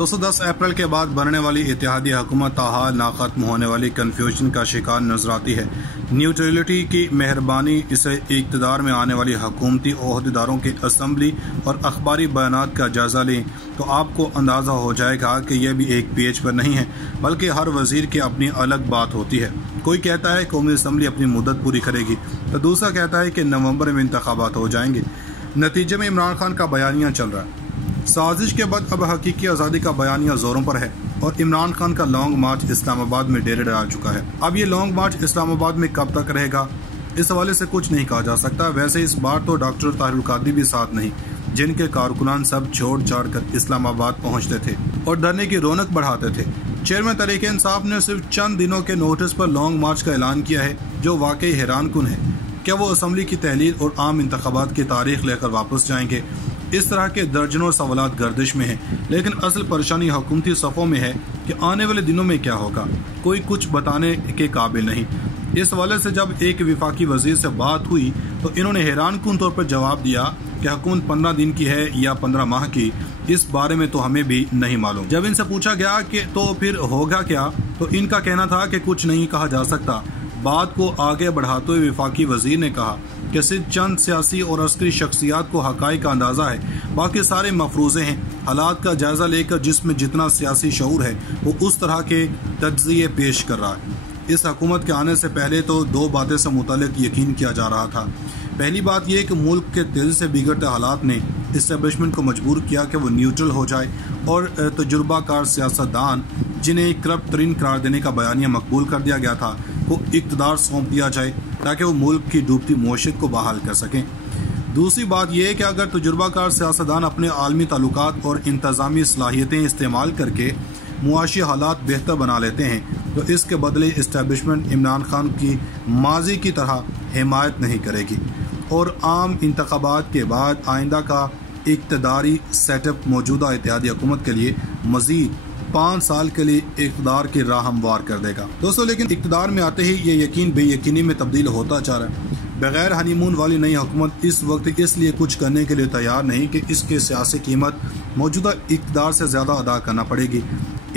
210 अप्रैल के बाद बनने वाली इत्तेहादी हुकूमत ताहाल ना खत्म होने वाली कन्फ्यूजन का शिकार नजर आती है। न्यूट्रलिटी की मेहरबानी इसे इक़्तिदार में आने वाली हुकूमती ओहदेदारों के असम्बली और अखबारी बयानात का जायजा लें तो आपको अंदाज़ा हो जाएगा कि यह भी एक पेज पर नहीं है, बल्कि हर वजीर की अपनी अलग बात होती है। कोई कहता है कौमी असम्बली अपनी मुद्दत पूरी करेगी तो दूसरा कहता है कि नवंबर में इंतखाबात हो जाएंगे। नतीजे में इमरान खान का बयानिया चल रहा है। साजिश के बाद अब हकीकी आज़ादी का बयानिया जोरों पर है और इमरान खान का लॉन्ग मार्च इस्लामाबाद में डेरे डाल चुका है। अब ये लॉन्ग मार्च इस्लामाबाद में कब तक रहेगा, इस हवाले से कुछ नहीं कहा जा सकता। वैसे इस बार तो डॉक्टर ताहिरुल कादरी भी साथ नहीं, जिनके कारकुनान सब छोड़ छाड़ कर इस्लामाबाद पहुंचते थे और धरने की रौनक बढ़ाते थे। चेयरमैन तहरीक इंसाफ ने सिर्फ चंद दिनों के नोटिस पर लॉन्ग मार्च का ऐलान किया है, जो वाकई हैरान कुन है। क्या वो असम्बली की तहलील और आम इंतखाबात की तारीख लेकर वापस जाएंगे? इस तरह के दर्जनों सवालात गर्दिश में हैं, लेकिन असल परेशानी हुकूमती सफ़ों में है कि आने वाले दिनों में क्या होगा, कोई कुछ बताने के काबिल नहीं। इस हवाले से जब एक विफाकी वजीर से बात हुई तो इन्होंने हैरान कुन तौर पर जवाब दिया कि हुकूमत 15 दिन की है या 15 माह की, इस बारे में तो हमें भी नहीं मालूम। जब इनसे पूछा गया कि तो फिर होगा क्या, तो इनका कहना था कि कुछ नहीं कहा जा सकता। बात को आगे बढ़ाते हुए विफाकी वजीर ने कहा कि सिर्फ चंद सियासी और अस्करी शख्सियात को हकाइक का अंदाजा है, बाकी सारे मफरूजे हैं। हालात का जायजा लेकर जिसमें जितना सियासी शऊर है वो उस तरह के तज्ज़िये पेश कर रहा है। इस हुकूमत के आने से पहले तो दो बातें से मुताल्लिक यकीन किया जा रहा था। पहली बात यह कि मुल्क के तेजी से बिगड़ते हालात ने इस्टेब्लिशमेंट को मजबूर किया कि वो न्यूट्रल हो जाए और तजुर्बाकार सियासतदान जिन्हें करप्ट तरीन करार देने का बयानिया मकबूल कर दिया गया था को इक़्तिदार सौंप दिया जाए ताकि वो मुल्क की डूबती मईशत को बहाल कर सकें। दूसरी बात यह है कि अगर तजुर्बाकार सियासतदान अपने आलमी ताल्लुकात और इंतज़ामी सलाहियतें इस्तेमाल करके मुआशी हालात बेहतर बना लेते हैं तो इसके बदले इस्टेब्लिशमेंट इमरान खान की माजी की तरह हिमायत नहीं करेगी और आम इंतखाबात के बाद आइंदा का इक़्तिदारी सेटअप मौजूदा इत्तेहादी हुकूमत के लिए मज़ीद 5 साल के लिए इक़्तिदार की राह हमवार कर देगा। दोस्तों, लेकिन इक़्तिदार में आते ही ये यकीन बेयकीनी में तब्दील होता जा रहा है। बगैर हनीमून वाली नई हुकूमत इस वक्त इसलिए कुछ करने के लिए तैयार नहीं कि इसके सियासी कीमत मौजूदा इक़्तिदार से ज़्यादा अदा करना पड़ेगी।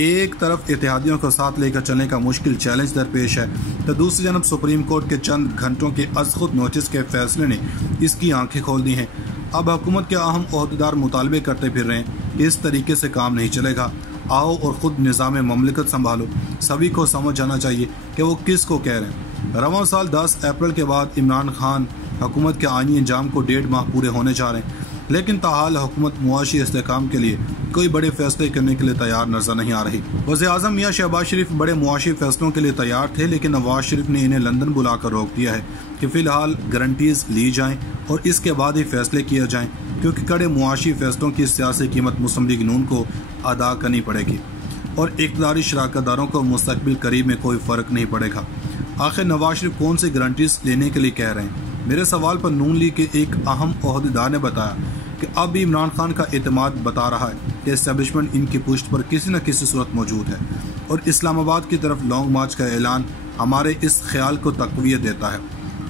एक तरफ इत्तेहादियों को साथ लेकर चलने का मुश्किल चैलेंज दरपेश है तो दूसरी जानब सुप्रीम कोर्ट के चंद घंटों के अज़ख़ुद नोटिस के फैसले ने इसकी आंखें खोल दी हैं। अब हुकूमत के अहम ओहदेदार मुतालबे करते फिर रहे हैं कि इस तरीके से काम नहीं चलेगा। आओ और ख़ुद निज़ाम ममलिकत संभालो। सभी को समझ जाना चाहिए कि वो किस को कह रहे हैं। रवां साल 10 अप्रैल के बाद इमरान खान हुकूमत के आईनी इंजाम को 1.5 माह पूरे होने जा रहे हैं, लेकिन ताहाल हुकूमत मुआशी इस्तेहकाम के लिए कोई बड़े फैसले करने के लिए तैयार नजर नहीं आ रही। वज़ीर-ए-आज़म मियां शहबाज शरीफ बड़े मुआशी फैसलों के लिए तैयार थे, लेकिन नवाज शरीफ ने इन्हें लंदन बुलाकर रोक दिया है कि फ़िलहाल गारंटीज ली जाएं और इसके बाद ही फैसले किए जाएं, क्योंकि कड़े मुआशी फैसलों की सियासी कीमत मुस्लिम लीग नून को अदा करनी पड़ेगी और इक़्तिदारी शराकतदारों को मुस्तक़बिल करीब में कोई फ़र्क नहीं पड़ेगा। आखिर नवाज शरीफ कौन सी गारंटीज लेने के लिए कह रहे हैं? मेरे सवाल पर नून लीग के एक अहम ओहदेदार ने बताया कि अब भी इमरान खान का एतमाद बता रहा है कि इस्टेब्लिशमेंट इनकी पुष्ट पर किसी न किसी सूरत मौजूद है और इस्लामाबाद की तरफ लॉन्ग मार्च का ऐलान हमारे इस ख्याल को तक़वियत देता है।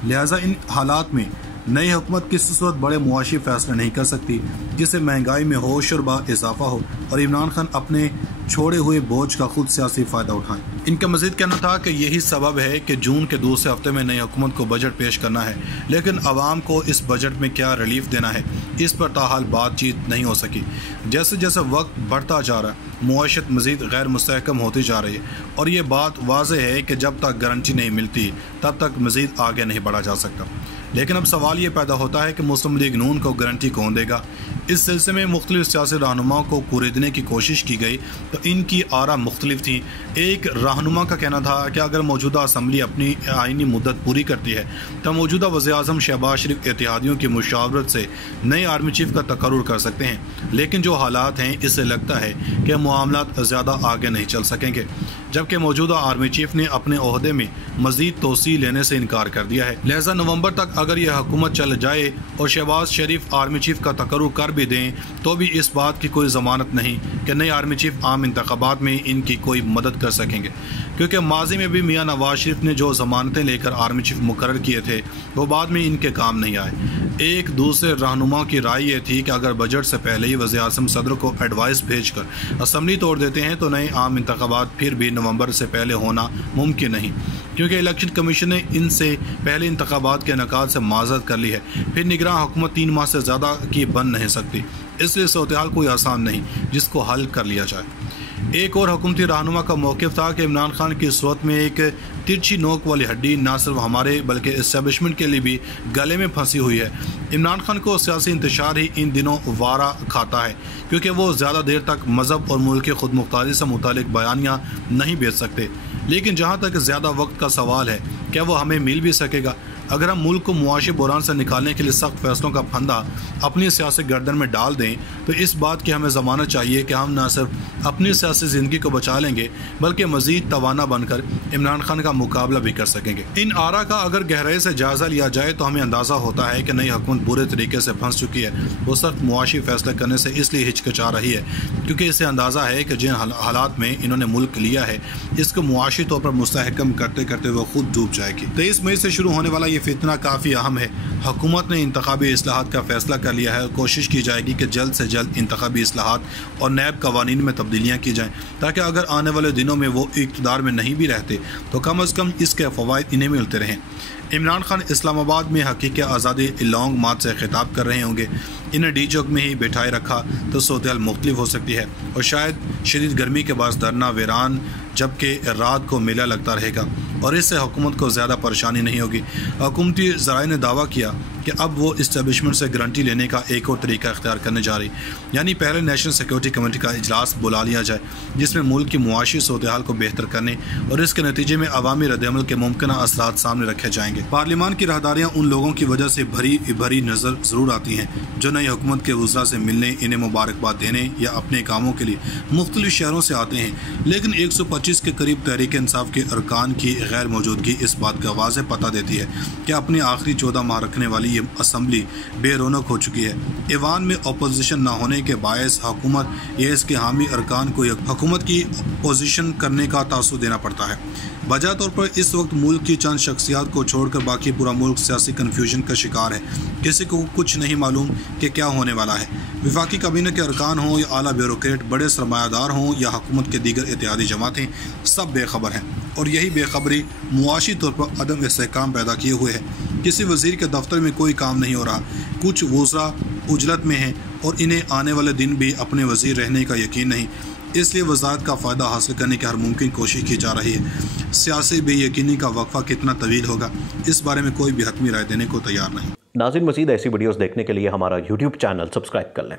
लिहाजा इन हालात में नई हुकूमत किसी सूरत बड़े मुआशी फैसले नहीं कर सकती जिससे महंगाई में होश और बा इजाफा हो और इमरान खान अपने छोड़े हुए बोझ का खुद सियासी फ़ायदा उठाएं। इनका मजीद कहना था कि यही सबब है कि जून के दूसरे हफ्ते में नई हुकूमत को बजट पेश करना है, लेकिन आवाम को इस बजट में क्या रिलीफ देना है इस पर ताहाल बातचीत नहीं हो सकी। जैसे जैसे वक्त बढ़ता जा रहा है मुआशत मजीद गैर मुस्तहकम होती जा रही है और ये बात वाज़ेह है कि जब तक गारंटी नहीं मिलती तब तक मजीद आगे नहीं बढ़ा जा सकता। लेकिन अब सवाल ये पैदा होता है कि मुस्लिम लीग नून को गारंटी कौन देगा। इस सिलसिले में मुख्तलिफ सियासी रहनुमाओं को कुरेदने की कोशिश की गई तो इनकी आरा मुख्तलिफ थी। एक रहनुमा का कहना था कि अगर मौजूदा असम्बली अपनी आइनी मुद्दत पूरी करती है तो मौजूदा वज़ीर-ए-आज़म शहबाज शरीफ इत्तेहादियों की मुशावरत से नए आर्मी चीफ का तकर्रुर कर सकते हैं, लेकिन जो हालात हैं इससे लगता है कि मामलात ज़्यादा आगे नहीं चल सकेंगे, जबकि मौजूदा आर्मी चीफ ने अपने ओहदे में मज़ीद तोसी लेने से इनकार कर दिया है। लिहाजा नवंबर तक अगर यह हुकूमत चल जाए और शहबाज शरीफ आर्मी चीफ का तकर्रुर कर भी दें तो भी इस बात की कोई ज़मानत नहीं कि नए आर्मी चीफ आम इंतखाबात में इनकी कोई मदद कर सकेंगे, क्योंकि माजी में भी मियां नवाज शरीफ ने जो ज़मानतें लेकर आर्मी चीफ मुकर्रर किए थे वो बाद में इनके काम नहीं आए। ایک دوسرے رہنما کی رائے یہ تھی کہ اگر بجٹ سے پہلے ہی وزیر اعظم صدر کو ایڈوائس بھیج کر اسمبلی توڑ دیتے ہیں تو نئے عام انتخابات پھر بھی نومبر سے پہلے ہونا ممکن نہیں، کیونکہ الیکشن کمیشن نے ان سے پہلے انتخابات کے انعقاد سے معذرت کر لی ہے۔ پھر نگراں حکومت 3 ماہ سے زیادہ کی بن نہیں سکتی، اس لیے صورتحال کوئی آسان نہیں جس کو حل کر لیا جائے۔ ایک اور حکومتی رہنما کا موقف تھا کہ عمران خان کی صورت میں ایک ترچھی نوک والی ہڈی نہ صرف ہمارے بلکہ اسٹیبلشمنٹ کے لیے بھی گلے میں پھنسی ہوئی ہے۔ عمران خان کو سیاسی انتشار ہی ان دنوں وارا کھاتا ہے، کیونکہ وہ زیادہ دیر تک مذہب اور ملک کی خود مختاری سے متعلق بیانیاں نہیں بھیج سکتے۔ لیکن جہاں تک زیادہ وقت کا سوال ہے، کیا وہ ہمیں مل بھی سکے گا؟ اگر ہم ملک کو معاشی بحران سے نکالنے کے لیے سخت فیصلوں کا پھندا اپنی سیاسی گردن میں ڈال دیں تو اس بات کی ہمیں ضمانت چاہیے کہ ہم نہ صرف اپنی سیاسی زندگی کو بچا لیں گے بلکہ مزید توانا بن کر عمران خان کا مقابلہ بھی کر سکیں گے۔ ان آرا کا اگر گہرائی سے جائزہ لیا جائے تو ہمیں اندازہ ہوتا ہے کہ نئی حکومت برے طریقے سے پھنس چکی ہے۔ وہ سخت معاشی فیصلے کرنے سے اس لیے ہچکچا رہی ہے کیونکہ اسے اندازہ ہے کہ جن حالات میں انہوں نے ملک لیا ہے اس کو معاشی طور پر مستحکم کرتے کرتے وہ خود ڈوب جائے گی۔ 23 مئی سے شروع ہونے والا یہ فتنہ کافی اہم ہے۔ حکومت نے انتخابی اصلاحات کا فیصلہ کر لیا ہے اور کوشش کی جائے گی کہ جلد سے جلد انتخابی اصلاحات اور نیب قوانین میں تبدیلیاں کی جائیں تاکہ اگر آنے والے دنوں میں وہ اقتدار میں نہیں بھی رہتے تو کم از کم اس کے فوائد انہیں ملتے رہیں۔ عمران خان اسلام آباد میں حقیقی آزادی لانگ مارچ سے خطاب کر رہے ہوں گے۔ انہیں ڈی چوک میں ہی بٹھائے رکھا تو صورتحال مختلف ہو سکتی ہے اور شاید شدید گرمی کے باعث دھرنا ویران جبکہ رات کو میلہ لگتا رہے گا اور اس سے حکومت کو زیادہ پریشانی نہیں ہوگی۔ حکومتی ذرائع نے دعویٰ کیا کہ اب وہ اسٹیبلشمنٹ سے گارنٹی لینے کا ایک اور طریقہ اختیار کرنے جا رہی، یعنی پہلے نیشنل سیکورٹی کمیٹی کا اجلاس بلا لیا جائے جس میں ملک کی معاشی صورتحال کو بہتر کرنے اور اس کے نتیجے میں عوامی رد عمل کے ممکنہ اثرات سامنے رکھے جائیں گے۔ پارلیمان کی راہداریاں ان لوگوں کی وجہ سے بھری نظر ضرور آتی ہیں جو نئی حکومت کے وزراء سے ملنے، انہیں مبارکباد دینے یا اپنے کاموں کے لیے مختلف شہروں سے آتے ہیں، لیکن 125 کے قریب تحریک انصاف کے ارکان کی غیر موجودگی اس بات کا واضح پتہ دیتی ہے کہ اپنے آخری 14 ماہ رکھنے والی یہ اسمبلی بے رونق ہو چکی ہے۔ ایوان میں اپوزیشن نہ ہونے کے باعث حکومت یا اس کے حامی ارکان کو حکومت کی اپوزیشن کرنے کا تاثر دینا پڑتا ہے۔ بجا طور پر اس وقت ملک کی چند شخصیات کو چھوڑ کر باقی پورا ملک سیاسی کنفیوژن کا شکار ہے۔ کسی کو کچھ نہیں معلوم کہ کیا ہونے والا ہے۔ وفاقی کابینہ کے ارکان ہوں یا اعلیٰ بیوروکریٹ، بڑے سرمایہ دار ہوں یا حکومت کے دیگر اتحادی جماعتیں، سب بے خبر ہیں اور یہی بے خبری معاشی طور پر عدم استحکام پیدا کیے ہوئے ہے۔ کسی وزیر کے دفتر میں کوئی کام نہیں ہو رہا، کچھ وزراء عجلت میں ہیں اور انہیں آنے والے دن بھی اپنے وزیر رہنے کا یقین نہیں، اس لیے وزارت کا فائدہ حاصل کرنے کی ہر ممکن کوشش کی جا رہی ہے۔ سیاسی بے یقینی کا وقفہ کتنا طویل ہوگا اس بارے میں کوئی بھی حتمی رائے دینے کو تیار نہیں۔ ناظرین، مزید ایسی ویڈیوز دیکھنے کے لیے ہمارا YouTube چینل سبسکرائب کر لیں۔